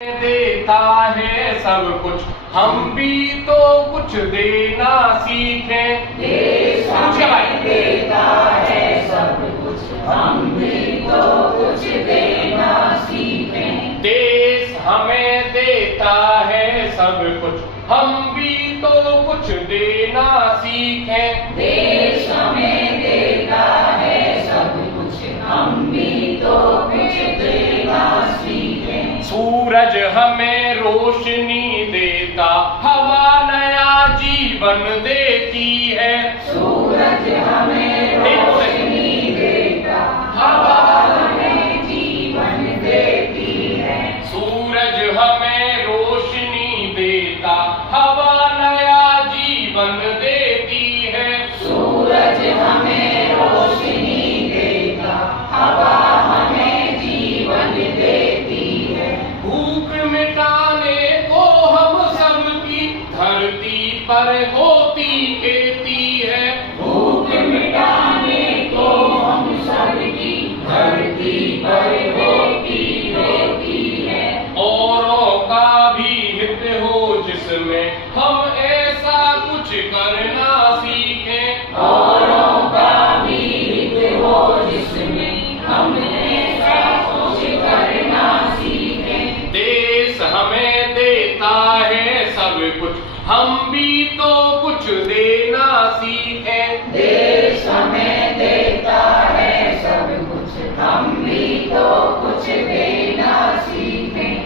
देता है सब कुछ, हम भी तो कुछ देना सीखें। देश हमें देता है सब कुछ, हम भी तो कुछ देना सीखें। देश हमें देता है सब कुछ, हम भी तो कुछ देना सीखें। देश हमें देता है सब कुछ, हम भी तो कुछ देना सीखें। सूरज हमें रोशनी देता, हवा नया जीवन देती है। सूरज हमें रोशनी देता, हवा हमें जीवन देती है। सूरज हमें रोशनी देता, हवा नया जीवन देती है। सूरज हमें रोशनी देता, हवा हमें जीवन देती है। भूख मिटाने को हम सबकी धरती पर होती खेती है। भूख मिटाने को हम सबकी धरती पर होती है। औरों का भी हित हो जिसमें हम ऐसा कुछ करना सीखें। औरों का भी हित हो जिसमें हम ऐसा कुछ करना सीखें। देश हमें देता है सब कुछ, हम भी तो कुछ देना सीखें। देश हमें देता है सब कुछ, हम भी तो कुछ देना सीखें।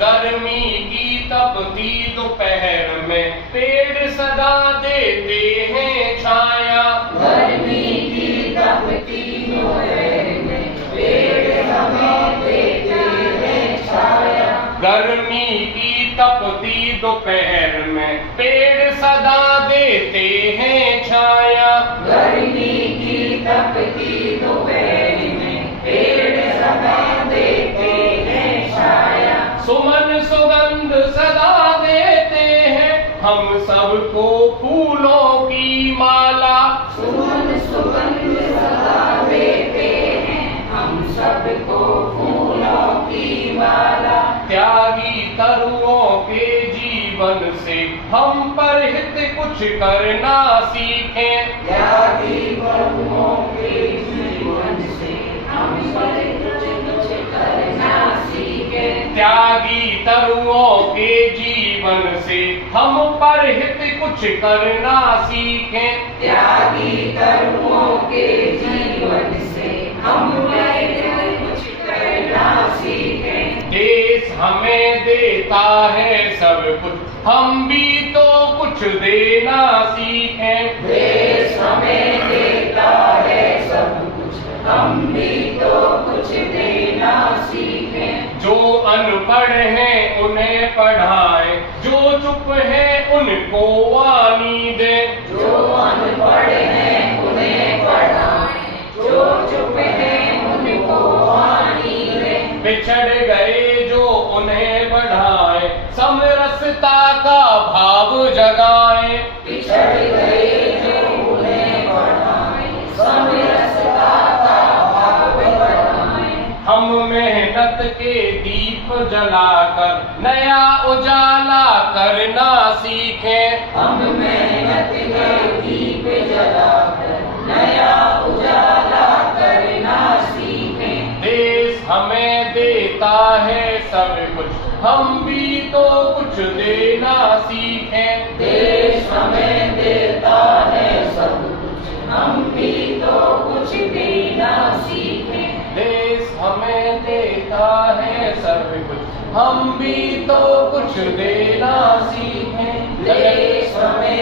गर्मी की तपती दोपहर में पेड़ सदा देते हैं छाया। गर्मी की तपती दोपहर में पेड़ हमें देते हैं छाया। गर्मी की तपती दोपहर में पेड़ सदा देते हैं छाया। गर्मी की तपती दोपहर में पेड़ सदा देते हैं छाया। सुमन सुगंध सदा देते हैं हम सबको फूलों की माला। सुमन सुगंध सदा देते हैं हम सबको फूलों की माला। त्यागी तरुओं के जीवन से हम पर हित कुछ करना सीखें। त्यागी तरुओं के जीवन से हम पर कुछ करना सीखें। त्यागी तरुओं के जीवन से हम पर हित कुछ करना सीखें। त्यागी तरुओं के जीवन से हम पर कुछ करना सीखें। देश हमें देता है सब कुछ, हम भी तो कुछ देना सीखें। देश हमें देता है सब कुछ, हम भी तो कुछ देना सीखें। जो अनपढ़ हैं उन्हें पढ़ाएं, जो चुप हैं उनको वाणी दें। जो अनपढ़ हैं उन्हें पढ़ाएं, जो चुप हैं उनको वाणी दें। बिछड़ गए जो उन्हें बढ़ाएं, समरसता का भाव जगाएं। पिछड़ गए जो उन्हें पढ़ाएं, समरसता का भाव बढ़ाएं। हम मेहनत के दीप जलाकर नया उजाला करना सीखें। हम मेहनत के दीप जलाकर नया उजाला करना सीखें। देश हमें देता है सब कुछ, हम भी तो कुछ देना सीखें। देश हमें देता है सब कुछ, हम भी तो कुछ देना सीखें। देश हमें देता है सब कुछ, हम भी तो कुछ देना सीखें। देश हमें